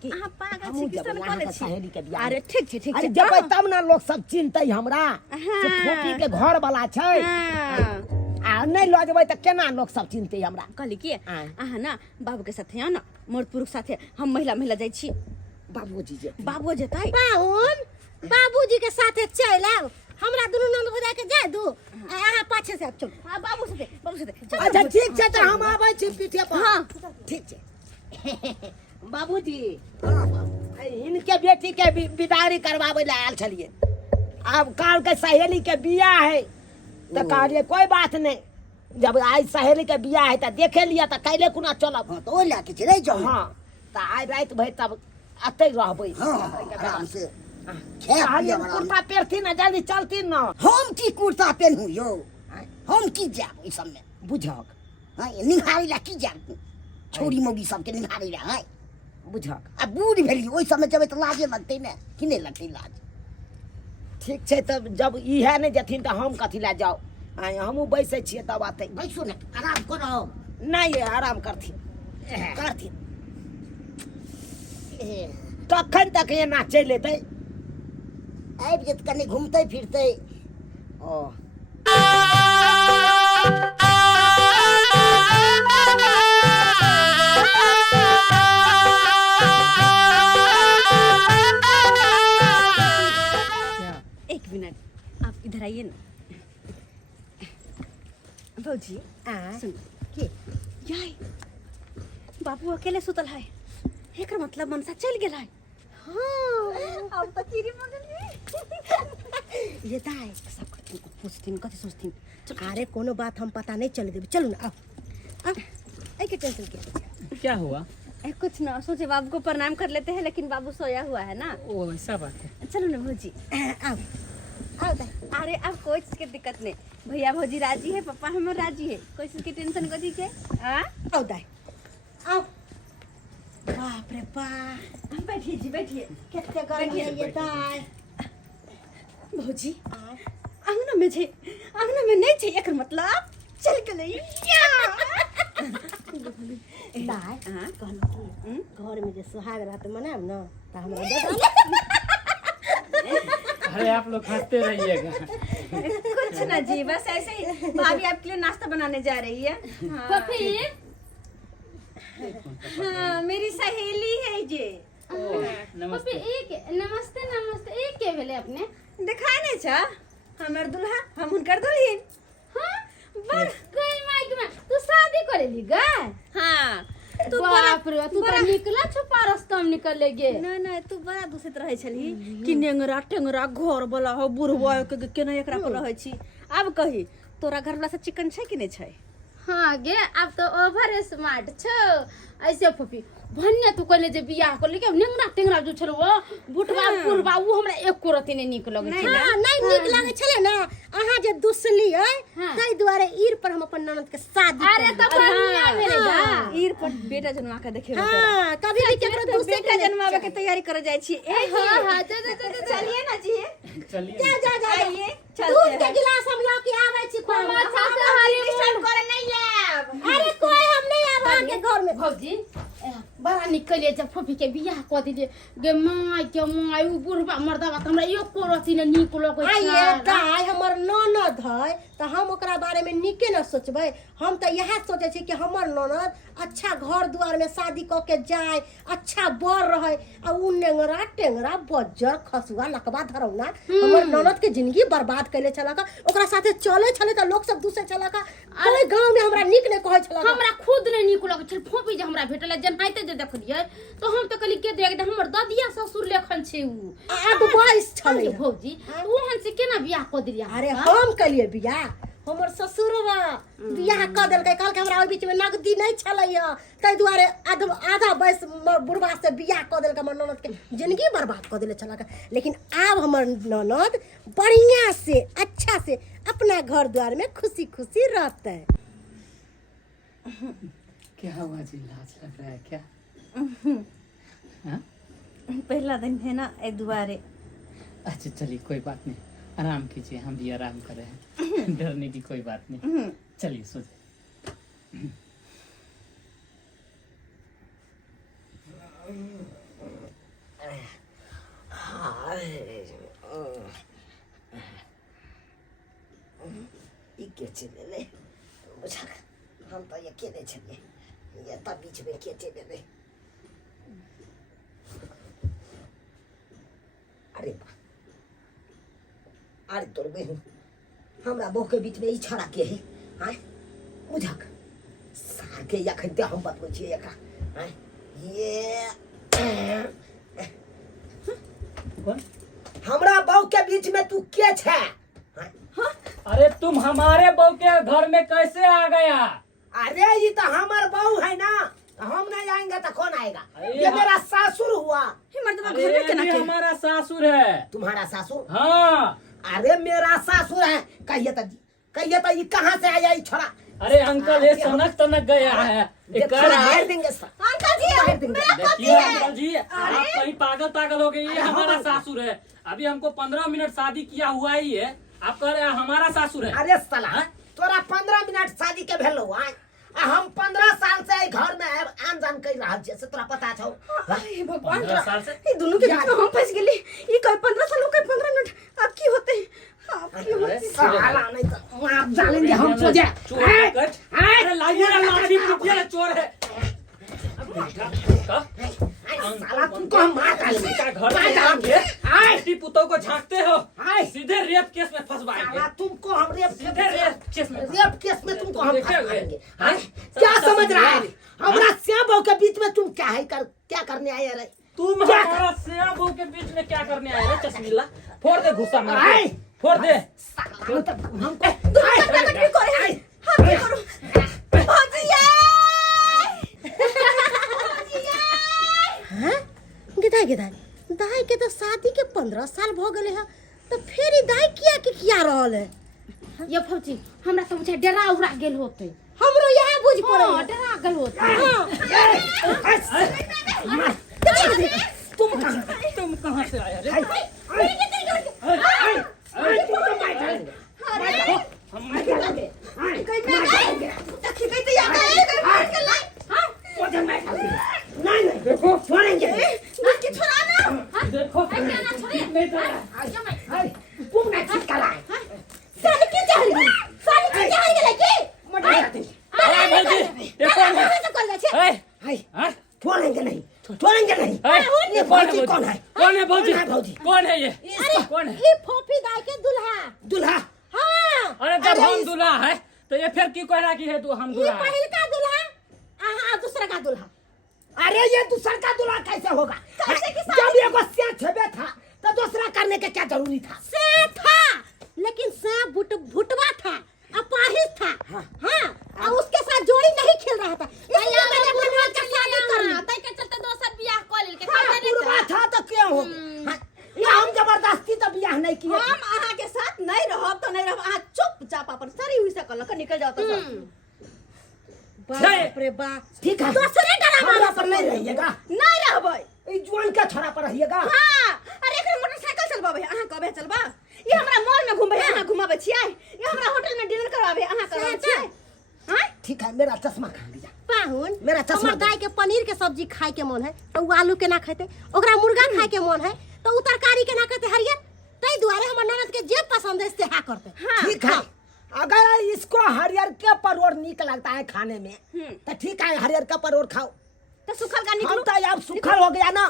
अहाँ पागल हमहूँ छी, जेबै किसन अहाँ के कॉलेज सहेली के बियाह। अरे ठीक छै ठीक अरे छै। जेबै तब ना लोग सब चिन्हतै हमरा से फोफी के घर वाला छै। आ नहीं ल जेबै त केना लोग सब चिन्हतै हमरा? कहली कि हाँ। अहाँ ना बाबू के साथे आना, मोर पुरुष साथे हम महिला जाय छी। बाबूजी जे बाबू जेतै। पाहुन बाबूजी के साथे चल आब, हमरा दुनू नंद भजा के जाय दू, अहाँ पाछे से आब चल। हां बाबू साथे चल। अच्छा ठीक छै त हम आबै छी पीठे पर। हाँ। ठीक छै। बाबूजी इनके बेटी के विदागरी करवावे ला आयल छलिए। अब काल के सहेली के बियाह है तो कहलिए कोई बात नहीं, जब आज सहेली के बियाह है तो देखे लिया तो कैले कुना चलब। हाँ तो ओ लेके चले जाओ। हाँ तो आज रात भर तब अतै रहबै। हाँ आराम से खाए कहलिए पिए वाला। कुर्ता पेरती ना जल्दी चलती ना। हम की कुर्ता पहनू यो, हम की जाब ई सब में? बुझक हाँ निहारी ला की जाब? छोरी मोगी सबके निहारी ला है। बुझक आ बूढ़ भेली ओहि समय जेबै तऽ लाजे लगतै ने, कि नहीं लगतै लाज? ठीक छै तब जब इहे नहीं जथिन तो हम कथी ला जाओ? हमहूँ बैसे छियै तब आते। बैसो ने आराम करो। नहीं ये आराम करथिन करथिन तखन तक एना चलि एतै। आबि जेत कनि घूमते फिरते। ओ एक मिनट आप इधर आइए ना। भौजी सुन के याय बाबू अकेले सुतल है, एकर मतलब मनसा चल गेल है। हाँ अब तो चिरी मगल ये दाई सब पूछथिन कथी सोचथिन। अरे कोनो बात हम पता नहीं चले देबे, चलू ना आओ। आई के टेंशन के क्या हुआ? कुछ ना, सोचे बाबू को प्रणाम कर लेते हैं, लेकिन बाबू सोया हुआ है ना। ओ ऐसा बात है। चलो ना भौजी आओ आओ दाई। अरे अब कोई चीज के दिक्कत नहीं, भैया भौजी राजी है, पापा हम राजी है, कोई चीज की टेंशन कथी के। हाँ आओ दाई आओ। बाप रे बाप, बैठिए जी बैठिए। कितने गर्मी है ये दाई। भौजी अंगना में छे, अंगना में नहीं छे, एकर मतलब चल गेलै। दाई हाँ कहलो कि घर में जे सुहाग रात मनाब ना त हमरा दे अरे आप लोग हंसते रहिएगा। कुछ ना जी, बस ऐसे ही भाभी आपके लिए नाश्ता बनाने जा रही है। हाँ, पपी हाँ मेरी सहेली है ये। पपी नमस्ते। एक नमस्ते नमस्ते एक के भेले अपने। दिखाई नहीं चा हमर दुल्हा हम उनकर दुल्हन। हाँ बस कोई माइक में तू शादी करेली गए। हाँ तू बाप रे तू तो निकला छुपा रास्ता में निकल गे। ना ना तू बड़ा दूसरे रहे छली कि नेंगरा टेंगरा घर वाला हो बुढ़वा के केना एकरा पर रहे छी। अब कही तोरा घर वाला से चिकन छै कि नहीं छै? हाँ गे अब तो ओवर स्मार्ट छो। ऐसे फुफी भन्ने तू कहले जे बियाह कर लेके नेंगरा टेंगरा जो छलो बुटवा पुरवा वो हमरा एक कोरती ने निक लगे छै। हाँ नहीं नीक लागे छले ना अहाँ जे दुसली है तै दुआरे ईर पर हम अपन ननद के शादी अरे तो बढ़िया भेले बा। ईर पर बेटा जन्मा के देखे हां कभी भी केकरो तो दूसरे बेटा जन्मावे के तैयारी करे जाय छी। ए हाँ हाँ चलिए ना जी, चलिए जा आइए दूध चलते के हैं। गिलास हम ला के आवे छी को हम अच्छा से हनीमून करे नहीं आब। अरे कोई हम नहीं आवे आके घर में भौजी बड़ा निकलिए जब फुफी के बियाह क दिले गे माय के माय उ बुढ़वा मर्दवा त हमरा एक कोरती ने निक लगे छै। आइए दाई हमर ननद है तो हम ओकरा बारे में निके न सोचबै। हम तो यह सोचे छी कि हमर ननद अच्छा घर द्वार में शादी क के जाए अच्छा बर रहे आ उ नेंगरा टेंगरा बज्जर खसुआ लकवा धरौना हमर ननद के जिंदगी बर्बाद कैले छला का। ओकरा साथे चले छले त लोग सब दूसरे छला का। कोई गांव में हमरा निक ने कहै छला का। हमरा खुद ने निक लगे छै। फोपी जे हमरा भेटल जनहाइते जे देखलिए तो हम त कहली के देख हमर ददिया ससुर लेखन छै उ अब बाइस छले भौजी तू हन से केना बियाह क दिलिया? अरे हम कलिए बियाह हमर ससुरवा बियाह क देलकै कहल के हमरा ओइ बीच में नगदी नहीं छलैया तै दुआरे आधा बयस बुढ़वा से बियाह क देलकै हमर ननद के जिंदगी बर्बाद क देले छलक। लेकिन अब हमर ननद बढ़िया से अच्छा से अपना घर द्वार में खुशी खुशी रहते। क्या हुआ जी, लाज लग रहा है क्या? हाँ? पहला दिन है ना एक दुआरे। अच्छा चलिए कोई बात नहीं, आराम कीजिए, हम भी आराम कर रहे हैं। डरने की कोई बात नहीं, चलिए सो जाइए। के चले ले बुझा हम तो ये केने छलिए ये त बीच में के चले ले। अरे बा अरे तोर बहन हमरा बहू के बीच में ई छड़ा के है हां बुझा सार के या खते हम बतबै छियै एकरा हां ये कौन? हमरा बहू के बीच में तू के छै? अरे तुम हमारे बहू के घर में कैसे आ गया? अरे ये तो हमार बहू है ना, हम नहीं आएंगे तो कौन आएगा? अरे ये मेरा सासुर हुआ। मर्दवा घर अरे में केना ये के? हमारा सासुर है। तुम्हारा सासुर? हाँ। अरे मेरा सासुर है। कहिए तो ये कहाँ से आया ये छोरा? अरे अंकल ये सनक तनक गया है। ये कह रहा है मार देंगे सर। अंकल जी मार देंगे। देखिए अंकल जी, आप कहीं पागल हो गई। ये हमारा सासुर है। अभी हमको 15 मिनट शादी किया हुआ ही है, आप कह रहे हैं हमारा सासुर है। अरे साला तोरा 15 मिनट शादी के भेलो आय आ हम 15 साल से घर में आन जान कर रहल छियै से तोरा पता छौ? अरे भगवान 15 साल से ई दोनों के बीच में हम फंस गेली। ई कल 15 साल हो गए 15 मिनट अब की होते अब की होते? साला नहीं तो मार डालेंगे हम सो जा। चोर है कट। अरे लाइए ना लाठी पीटिए ना, चोर है। साला तुमको हम मार डालेंगे। का घर में आके बेटी पुतों को झांकते हो, सीधे रेप केस में फंसवाएंगे। साला तुमको हम सीधे रेप केस में तुमको हम देखे हुए। फंसाएंगे। हाँ? क्या समझ रहा है? हमरा श्याम बहू के बीच में तुम क्या करने आए रे? तुम हमारा श्याम बहू के बीच में क्या करने आए रे चश्मिला? फोड़ दे घुसा मार के, फोड़ दे। दाई के तो शादी के 15 साल भ गए हैं तो फिर ई दाई किया रहल है? ये फौजी हमरा तो बुझे डरा उड़ा गेल होते। हमरो यह बुझ पड़े हाँ डरा गेल होते। तुम कहाँ से आया रे? देखो छोड़ेंगे। देखो क्या ना छोड़े? नहीं तो भौजी? कौन है? कौन है भौजी? कौन है भौजी? कौन है ये? अरे कौन है? ये फोफी गाय के दुल्हा। दुल्हा हाँ अरे जब हम दूल्हा है तो ये फिर क्यों कह रहा कि है तू हम ये दूल्हा है? पहिल का दुल्हा हाँ दूसरा का दुल्हा। अरे ये दूसरा का दुल्हा कैसे होगा? कैसे की जब एगो से छेबे था तो दूसरा करने के क्या जरूरी था? से था लेकिन से भुटवा था अपाहिज था। हाँ और उसके साथ जोड़ी नहीं खेल रहा था इसलिए मैंने अपने मन का शादी कर ली। तै के चलते दोसर बियाह क लेल के हाँ, खाता नहीं बुढ़वा था तो क्या हो गया? हाँ, ये हम जबरदस्ती तो बियाह नहीं किए थे। हम अहाँ के साथ नहीं रहब तो नहीं रहब, अहाँ चुपचाप अपन सरी हुई से कल निकल जाओ तो सब। बाप रे बाप ठीक है, दूसरे ड्रामा हमरा पर नहीं रहिएगा, नहीं रहबै। ई जुआन के छोरा पर रहिएगा। हाँ अरे एकरा मोटरसाइकिल चलबाबे अहाँ कबे चलबा? ये हमरा मॉल में घुमबे अहाँ घुमाबे छियै? ये हमरा होटल में डिनर करवाबे अहाँ करवाबे छियै? हां ठीक है, मेरा चश्मा खा लिया। पाहुन मेरा चश्मा हमर दाई के पनीर के सब्जी खाए के मन है तो वो आलू के ना खाते, ओकरा मुर्गा खाए के मन है तो उ तरकारी के ना खाते हरियर। तई दुआरे हमर ननद के जे पसंद है से हा करते। ठीक है, अगर इसको हरियर के परोर नीक लगता है खाने में तो ठीक है, हरियर का परोर खाओ। तो सुखल का हम निकलो। तो अब सुखल हो गया ना,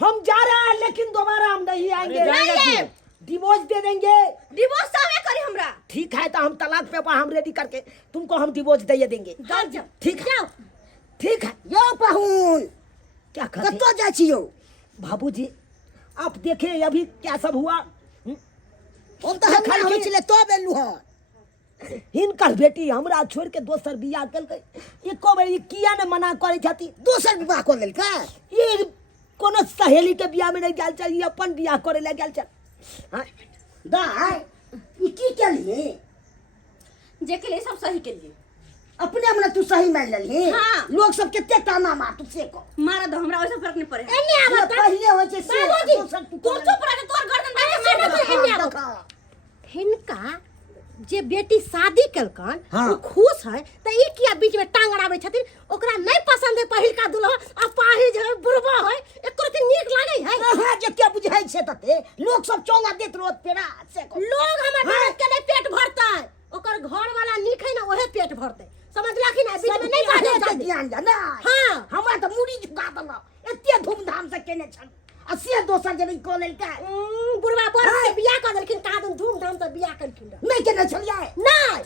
हम जा रहे हैं लेकिन दोबारा हम नहीं आएंगे। अरे जाएगा नहीं, क्यों? डिवोर्स दे देंगे। डिवोर्स सावे करी हमरा। ठीक है, तो हम तलाक पेपर हम रेडी करके तुमको हम डिवोर्स दे देंगे। ठीक है, ठीक है। यो पाहुन क्या कहते कतो जाइ छियो? बाबूजी आप देखे अभी क्या सब हुआ। हम तो हम हम चले तो बेलु ह हिनकर बेटी हमरा छोड़ के दोसर बियाह केलकै। एको बेर ई किया ने मना करै छथि? दोसर विवाह कर लेल का? ये कोनो सहेली के बियाह में नहीं गेल चल, ई अपन बियाह करे ले गेल चल। हाँ, दाई ई की केलिए? जे के लिए सब सही के लिए अपने हमने तू सही मान लेली। हाँ। लोग सब केते ताना मार तू से को। मारा दो हमरा वैसा फर्क नहीं पड़े। एने ये आवत पहले होय छे से बाबूजी, दोसर तू तू चुप रह, तोर गर्दन बाटे मार दो। एने आवत हिनका जे बेटी शादी केलकन हाँ। वो खुश है तो ई किया बीच में टांग अड़ाबै छथिन? ओकरा नहीं पसंद है पहिल का दुल्हा अपाहिज है बुढ़वा है एको रति नीक लागे है? हां जे के बुझाइ छे तते लोग सब चौला देत रोत पेरा से को। लोग हमर ननद के नहीं पेट भरता है, ओकर घर वाला नीक है ना ओहे पेट भरते। समझला कि ना? बीच में नहीं बाजे बाजे ध्यान जा ना। हाँ। हमरा त मुड़ी झुका दलो एते धूमधाम से केने छन असिया दोसर जने को लेल का बुढ़वा बोल के बियाह कर देलखिन कहा धूमधाम से बियाह करखिन नहीं केने छलिए। नहीं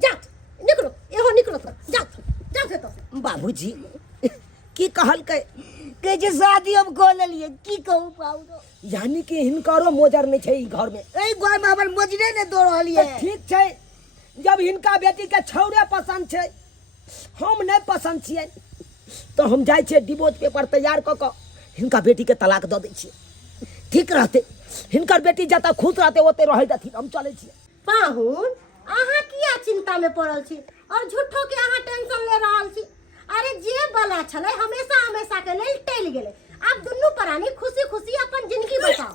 जा निकलो एहो निकलो तो जा से तो बाबूजी की कहल के जे शादी हम को लेलिए की कहू पाऊ तो यानी कि हिनकरो मोजर नहीं छै ई घर में। ए गोय में हमर मोजरे ने दो रहलिए। तो ठीक छै, जब हिनका बेटी के छौरे पसंद छै हम नहीं पसंद छियै तो हम जाय छियै डिवोर्स पेपर तैयार क के हिनका बेटी के तलाक दे दै छियै। ठीक रहते, हिनकर बेटी जतऽ खुश रहते ओते रह देथिन, हम चले छियै। पाहुन अहाँ किया चिंता में पड़ल छी और झूठो के अहाँ टेंशन ले रहल छी? अरे जे बला छले हमेशा हमेशा के लेल टल गेले, अब दुन्नू प्राणी खुशी खुशी अपन जिंदगी बसाओ।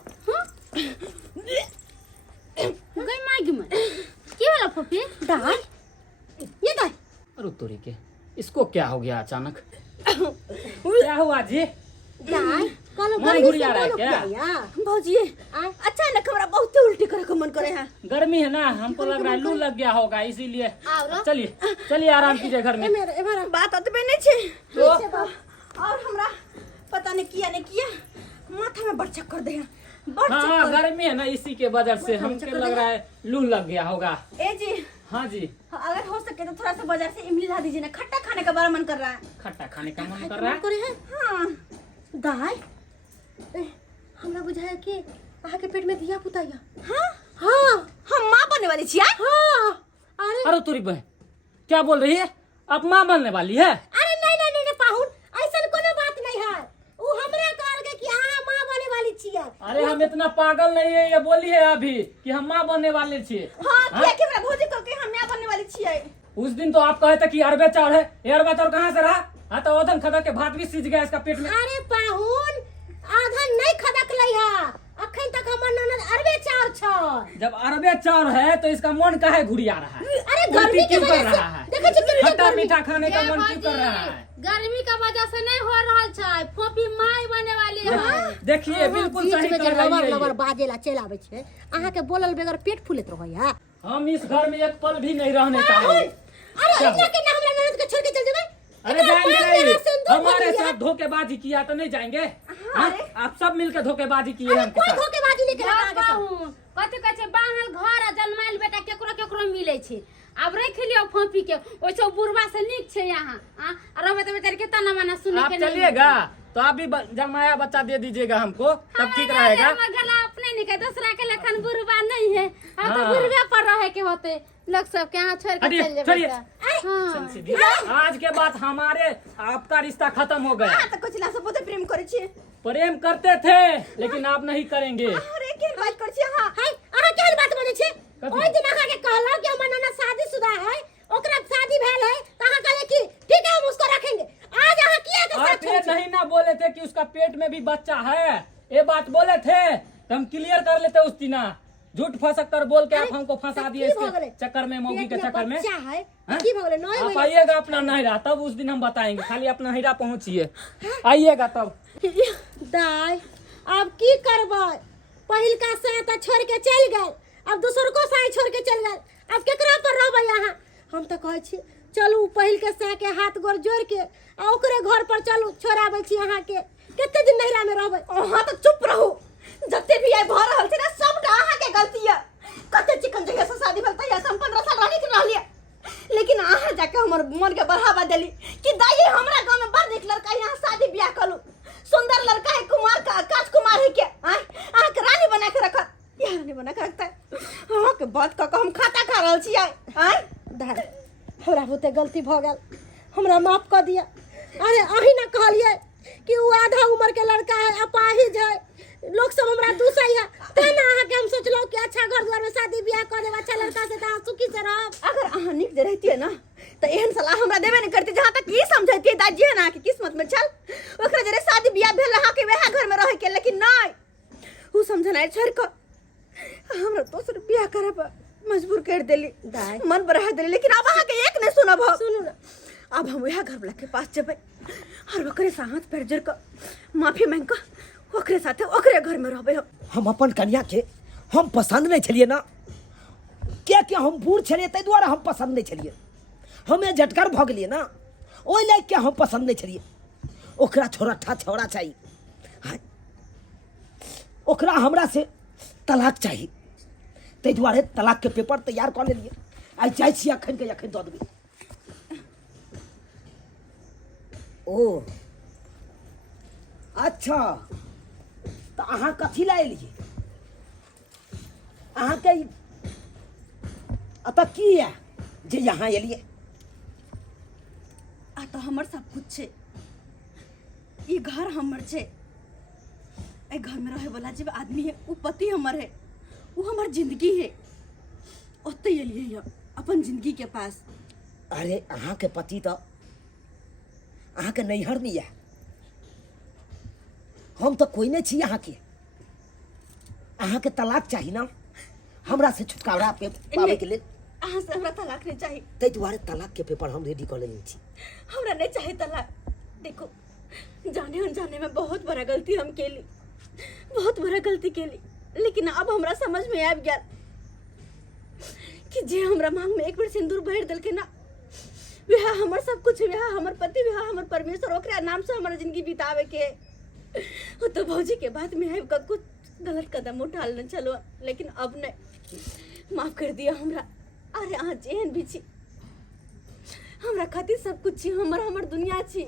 गई मागी में की वाला फूफी? दाई ये दाई अरे तोरी के इसको क्या हो गया अचानक? क्या हुआ जी? दाई कल मन गर्मी घुरिया से रहा है बोलो क्या? क्या? भौजी अचानक हमरा बहुत उल्टी करे के मन करे है। गर्मी है ना, हमको लग रहा है लू लग गया होगा इसीलिए। आओ चलिए चलिए आराम कीजिए घर में। ए मेरा बात अतबे नहीं छे तो और हमरा पता नहीं किया नहीं किया माथा में बड़ चक्कर दे बड़ हाँ चक्कर। गर्मी है ना, इसी के वजह से हमको लग रहा है लू लग गया होगा। ए जी हाँ जी, अगर हो सके तो थोड़ा सा बाजार से इमली ला दीजिए ना, खट्टा खाने का बड़ा मन कर रहा है। खट्टा खाने का मन कर रहा है। करे है हाँ दाई हमरा बुझाया कि अहाँ के पेट में दिया पुताया। हाँ हाँ हम माँ बनने वाली छिया। हाँ अरे अरे तोरी बहन क्या बोल रही है? आप माँ बनने वाली है? अरे नहीं पाहुन ऐसा कोनो बात नहीं है। वो हमरा कहल के कि अहाँ माँ बने वाली छियै। अरे हम इतना पागल नहीं है, ये बोली है अभी कि हम माँ बनने वाले थे। हाँ क्या कि मेरा भौजी को कि हम माँ बनने वाली छियै। उस दिन तो आप कहे थे कि अरबे चावल है, ये अरबा चावल कहाँ से रहा? हाँ तो ओधन खदा के भात भी सीज गया इसका पेट में। अरे पाहुन आधा नहीं खदक लई है, अखन तक हमर ननद अरबे चार छ। जब अरबे चावल है तो इसका मन काहे घुरिया रहा है? अरे उल्टी गर्मी के क्यों कर वजह से रहा है? देखै छी कितना खट्टा गर्मी। मीठा खाने का ए मन क्यों कर भौजी, रहा है? गर्मी का वजह से नहीं हो रहा है, फोफी माई बने वाली है। देखिए बिल्कुल बीच सही में जे कर रही लबर है लबर ये। बाजेला चल आवे छे, अहाँ के बोलल बगैर पेट फूलत रहै है। हम इस घर में एक पल भी नहीं रहने चाहेंगे। अरे क्या इतना के ना हमरा ननद के छोड़ के चल जेबै? अरे एकरा जाएंगे पाँच मेरा नहीं, सिंदूर हमारे भर लिया। साथ धोखेबाजी किया तो नहीं जाएंगे। हाँ? आप सब मिलकर धोखेबाजी किए हैं हमके कोई साथ। धोखेबाजी नहीं केलक आगे से। कहूँ कथी कहै छै बान्हल घर आ जलमाइल बेटा केकरो केकरो मिलै छै। अब रख लियो फाँपी के ओइसे बुढ़वा से नीक छै यहाँ और अब तो बेचारे के तना मना सुने आप के नहीं चलिएगा तो आप भी जमाया बच्चा दे दीजिएगा हमको, तब ठीक रहेगा। हमर गला अपने नहीं के दूसरा के लखन बुढ़वा नहीं है। हम तो हाँ। बुढ़वे पर रहे के होते लोग सब के यहाँ छोड़ के हटिए, चल जाए छोड़िए। बेटा। हाँ। सीधी। आज के बाद हमारे आपका रिश्ता खत्म हो गया। तो कुछ ना सब प्रेम करे छी। प्रेम करते थे लेकिन आप नहीं करेंगे। अरे केहन बात कर छी अहाँ? हाय अहाँ केहन बात बोलै छी? कथी? ओइ दिन अहाँ के कहलौ कि हमर ननद शादीशुदा है, ओकरा शादी भेल है, त अहाँ कहले कि ठीक है हम उसको रखेंगे। आज अहाँ किया के साथ आप ये छोड़ नहीं ना बोले थे कि उसका पेट में भी बच्चा है, ये बात बोले थे तो हम क्लियर कर लेते उस दिन। झूठ फसक कर बोल के आप हमको फंसा दिए इसके चक्कर में, मौगी के चक्कर में। बच्चा है हाँ? की भगले नय आप आइएगा अपना नहिरा, तब उस दिन हम बताएंगे। खाली अपना नहिरा पहुंचिए, आइएगा तब। दाय अब की करबै? पहिल का साथ त छोड़ के चल गेल, अब दूसर को साथ छोड़ के चल गेल, अब केकरा पर रहबै यहाँ? हम त कहै छी चलू पहिल के साथ के हाथ गोर जोड़ के आ ओकरे घर पर चलू, छोड़ाबै छी अहाँ के। कते दिन नहिरा में रहबै? अहाँ तो चुप रहू। जते भी आइ भऽ रहल छै ना सबटा अहाँ के गलती है। कते चिकन जगह से शादी भेल तहिया से हम 15 साल रहनी के रहलिए, लेकिन अहाँ जाके हमर मन के बढ़ावा देली कि दाई हमरा गांव में बड़ नीक लड़का यहाँ शादी ब्याह करू, सुंदर लड़का है, कुमार का राजकुमार है के अहाँ के रानी बना के रखत। ये रानी बना के रखता है? अहाँ के बात क हम खाता खा रहल छी आइ। दाय हमरा बहुते गलती भ गेल, हमरा माफ क दिया। अरे अही ना कहलिए कि वो आधा उम्र के लड़का है, अपाहिज है, लोग सब हमरा दूसै है, तेना अहाँ के हम सोचलो कि अच्छा घर द्वार में शादी ब्याह कर देब, अच्छा लड़का से त अहाँ सुखी से रहब। अगर अहाँ नीक जे रहतिए ना तो एहन सलाह हमरा देबे नहीं करती। जहाँ तक ये समझाइए दादी है ना कि किस्मत में चल ओकरा जरे शादी ब्याह भेल रहा के वह घर में रह के, लेकिन नहीं उ समझना छोड़ कर हमरा दोसर ब्याह करे पर मजबूर कर देली, दाई। मन बढ़ा देली। लेकिन अब अहाँ के एक नहीं सुनब। सुनू ना, अब हम वह घर वाला के पास जेबै और ओकरे से हाथ पैर जोड़ कर माफी मांग कर ओकरे साथे ओकरे घर में रहबै। हम अपन कन्या के हम पसंद नहीं छलिए ना, क्या हम बूढ़ छलिए ताहि दुआरे हम पसंद नहीं छलिए। हमें झटकर भऽ गेलिए ना, ओहि लायक के हम पसंद नहीं छलिए। ओकरा छोरठा छौड़ा चाहिए, हाँ ओकरा हमरा से तलाक चाहिए, ताहि दुआरे तलाक के पेपर तैयार कर लेलिए। आइ जाइ छी अखन के अखन दऽ देबै। ओ अच्छा तो अहाँ कथी ला एलिए? अहाँ के अतः की है जे यहाँ एलिए? आ तो हमर सब कुछ छे, ई घर हमर छे, ए घर में रहे वाला जे आदमी है उ पति हमर है, उ हमर जिंदगी है। ओते एलिए है अपन जिंदगी के पास। अरे अहाँ के पति तो अहाँ के नैहर नहीं है, हम तो कोई नहीं छी। अहाँ के तलाक चाहिए ना, हमरा से छुटकारा पे पावे के लिए। अहाँ से हमरा तलाक नहीं चाहिए। ताहि दुआरे तलाक के पेपर हम रेडी कर लेने छी। हमरा नहीं चाहिए तलाक। देखो जाने अनजाने में बहुत बड़ा गलती हम केली, बहुत बड़ा गलती केली, लेकिन अब हमरा समझ में आबि गया कि जे हमरा मांग में एक बार सिंदूर भर देल के ना, वह हमर सब कुछ, वह हमर पति, वह हमर परमेश्वर, ओकरा नाम से हमारा जिंदगी बितावे के। वो तो भौजी के बाद में है कुछ गलत कदम उठाल न चलो, लेकिन अब नहीं, माफ कर दिया हमरा। अरे अहाँ जेहन भी छी हमरा खातिर सब कुछ छी, हमर दुनिया छी।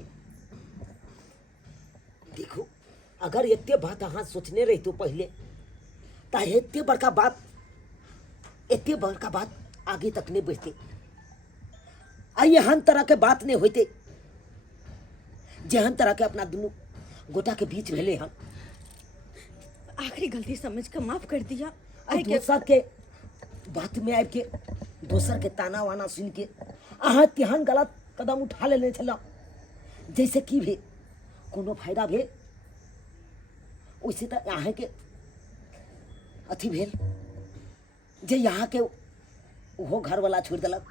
देखो अगर इतने बात अहाँ सोचने रही तो पहले तो इतने बड़का बात आगे तक नहीं बढ़ते। आइए हन तरह के बात नहीं होते जेहन तरह के अपना दोनों गोटा के बीच भेले हन। आखिरी गलती समझ कर माफ कर दिया। और दोसर के बात में आबि के दोसर के ताना वाना सुन के अहाँ तेहन गलत कदम उठा लेने छल, जैसे कि भे कोनो फायदा भेल, वैसे तो अहाँ के अथी भेल जे यहाँ के ओहो घर वाला छोड़ दिलक।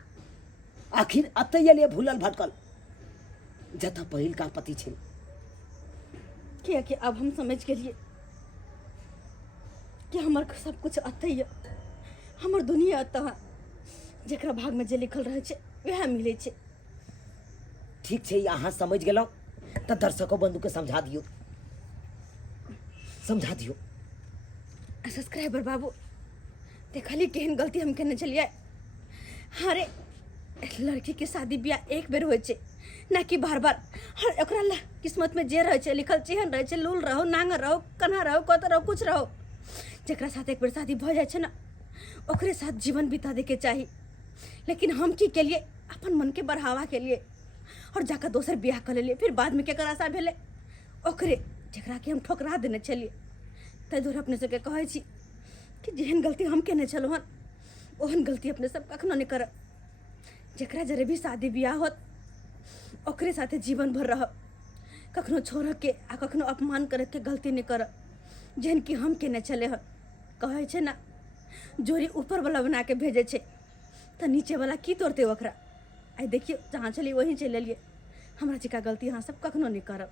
आखिर अतै एलिए भूलल भटकल जतऽ पहिल का पति छल। किया कि अब हम समझ गेलिए कि हमर सब कुछ अतै है, हमर दुनिया अतः जेकरा भाग में जे लिखल रहे छे वह मिले छे। ठीक है, अहाँ समझ गेलहुँ तो दर्शकों बंधु के समझा दियो। समझा दियो। सब्सक्राइबर बाबू देखली केहन गलती हम केने छलिए। अरे लड़की के शादी ब्याह एक बेर होइ छै ना कि बार बार। हर ओकरा ला किस्मत में जे रहे छै लिखल चेहन रहे छै, लूल रहो, नांगर रहो, कन्हा रहो, कत रहो, कुछ रहो। जेकरा साथ एक बेर शादी भ जाए छै ना ओकरे साथ जीवन बिता दे के चाही। लेकिन हम की केलिए अपन मन के बढ़ावा के लिए और जाकर दोसर ब्याह कर लेलिए। फिर बाद में केकर आशा भेले ओकरे जेकरा के हम ठोकरा देने छलिए। ताहि दुआरे अपने सबके कहै छी कि जेहन गलती हम केने छलहुँ हन ओहन गलती अपने सब कखनो नहीं करब। जेकरा जरे भी शादी ब्याह होत ओकरे साथे जीवन भर रह, कखनो छोड़ के आ कखनो अपमान करे के गलती नहीं करब जेहन कि हम केने छले हन। कहै छै ना जोरी ऊपर वाला बना के भेजे छै तो नीचे वाला की तोड़ते ओकरा। आई देखियो जहाँ चली वहीं चल लिए। हमरा चिका गलती यहाँ सब कखनो नहीं करब।